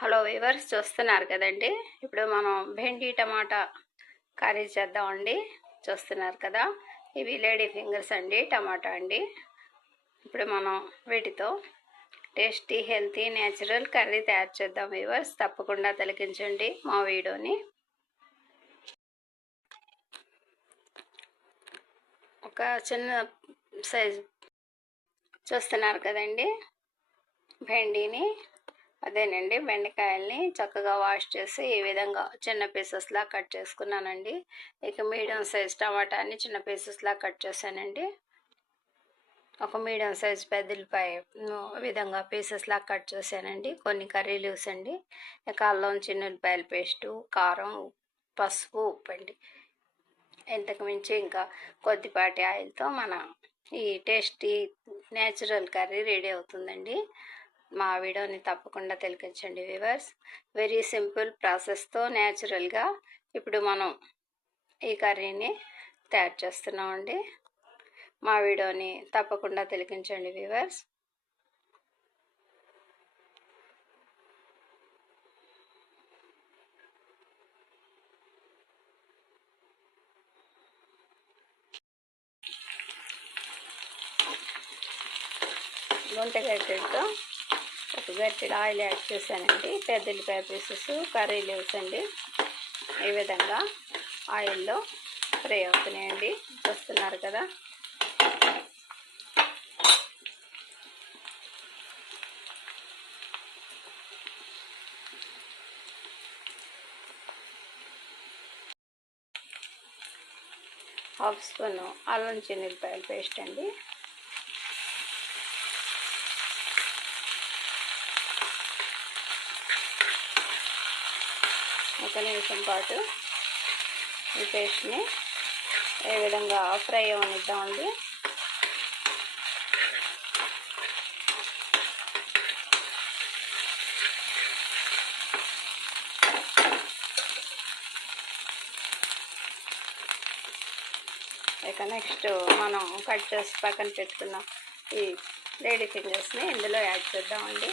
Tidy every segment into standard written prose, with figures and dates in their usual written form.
Hello weavers, చూస్తున్నారు కదండి. ఇప్పుడు మనం భెండి టమాటా కర్రీ చేద్దామండి. చూస్తున్నారు కదా, ఇవి లేడీ ఫింగర్స్ అండి, టమాటా అండి. ఇప్పుడు మనం వీటితో టేస్టీ హెల్తీ న్యాచురల్ కర్రీ తయారు చేద్దాం వీవర్స్. తప్పకుండా తిలకించండి మా వీడియోని. ఒక చిన్న సైజ్ చూస్తున్నారు కదండి, భెండిని అదేనండి, బెండకాయల్ని చక్కగా వాష్ చేసి ఈ విధంగా చిన్న పీసెస్లా కట్ చేసుకున్నానండి. ఇక మీడియం సైజ్ టమాటాని చిన్న పీసెస్లా కట్ చేశానండి. ఒక మీడియం సైజ్ పెద్దలపాయ విధంగా పీసెస్లా కట్ చేశానండి. కొన్ని కర్రీ లీవ్స్ అండి. ఇక అల్లం చిన్నులపాయల పేస్టు, కారం, పసుపు, ఉప్పు అండి. ఇంతకు మించి ఇంకా కొద్దిపాటి ఆయిల్తో మన ఈ టేస్టీ న్యాచురల్ కర్రీ రెడీ అవుతుందండి. మా వీడియోని తప్పకుండా తిలకించండి వ్యూవర్స్. వెరీ సింపుల్ ప్రాసెస్తో న్యాచురల్గా ఇప్పుడు మనం ఈ కర్రీని తయారు చేస్తున్నామండి. మా వీడియోని తప్పకుండా తిలకించండి వ్యూవర్స్. గుంట గరిటెతో ఒక గరిటెడు ఆయిల్ యాడ్ చేశానండి. పెద్దలిపాయ పీసెస్, కర్రీ లీవ్స్ అండి ఈ విధంగా ఆయిల్లో ఫ్రై అవుతున్నాయండి. చూస్తున్నారు కదా. హాఫ్ స్పూన్ అల్లం చిన్నులపాయల పేస్ట్ అండి. ఒక నిమిషం పాటు ఈ పేస్ట్ని ఏ విధంగా ఫ్రై అవనిద్దామండి. ఇక నెక్స్ట్ మనం కట్ చేసి పక్కన పెట్టుకున్న ఈ లేడీ ఫింగర్స్ని ఇందులో యాడ్ చేద్దామండి.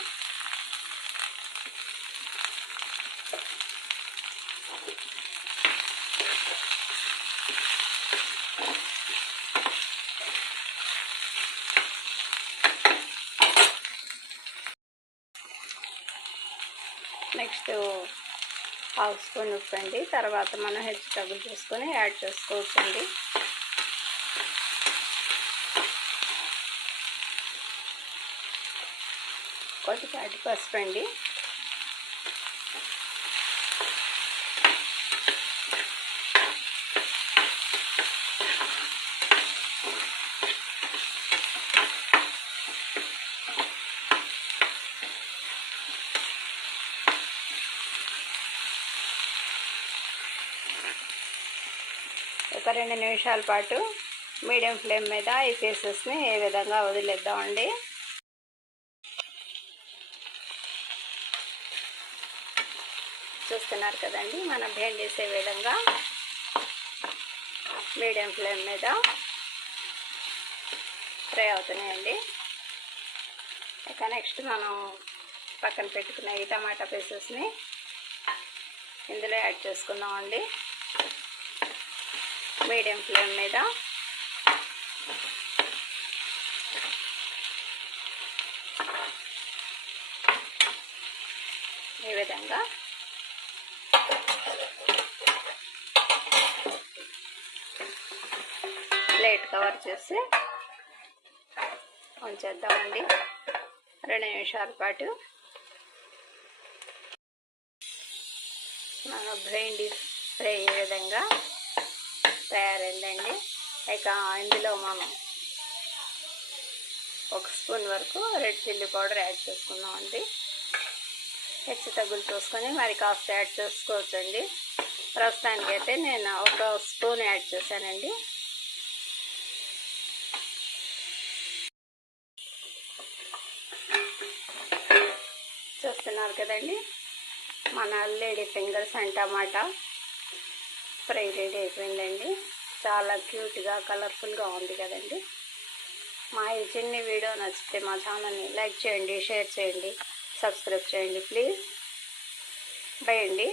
నెక్స్ట్ హాఫ్ స్పూన్ ఉప్పు అండి. తర్వాత మనం హెచ్చు తగ్గులు చేసుకొని యాడ్ చేసుకోవచ్చండి. కొద్దిపాటి పసుపు అండి. ఒక 2 నిమిషాల పాటు మీడియం ఫ్లేమ్ మీద ఈ పీసెస్ని ఏ విధంగా వదిలేద్దామండి. చూస్తున్నారు కదండి, మనం భెండీస్ ఏ విధంగా మీడియం ఫ్లేమ్ మీద ఫ్రై అవుతున్నాయండి. ఇక నెక్స్ట్ మనం పక్కన పెట్టుకున్న ఈ టమాటా పీసెస్ని ఇందులో యాడ్ చేసుకుందామండి. మీడియం ఫ్లేమ్ మీద ఈ విధంగా ప్లేట్ కవర్ చేసి ఉంచేద్దామండి 2 నిమిషాల పాటు. మన భెండి ఫ్రై ఈ విధంగా తయారైందండి. ఇక ఇందులో మనం 1 స్పూన్ వరకు రెడ్ చిల్లీ పౌడర్ యాడ్ చేసుకుందామండి. హెచ్చు తగ్గులు చూసుకొని మరి కాస్త యాడ్ చేసుకోవచ్చండి. ప్రస్తుతానికైతే నేను 1 స్పూన్ యాడ్ చేశానండి. చూస్తున్నారు కదండి, మన lady fingers and tomato fry ready అయిపోయిందండి. చాలా క్యూట్గా కలర్ఫుల్గా ఉంది కదండి. మా ఈ చిన్న వీడియో నచ్చితే మా ఛానల్ని లైక్ చేయండి, షేర్ చేయండి, సబ్స్క్రైబ్ చేయండి ప్లీజ్. బై అండి.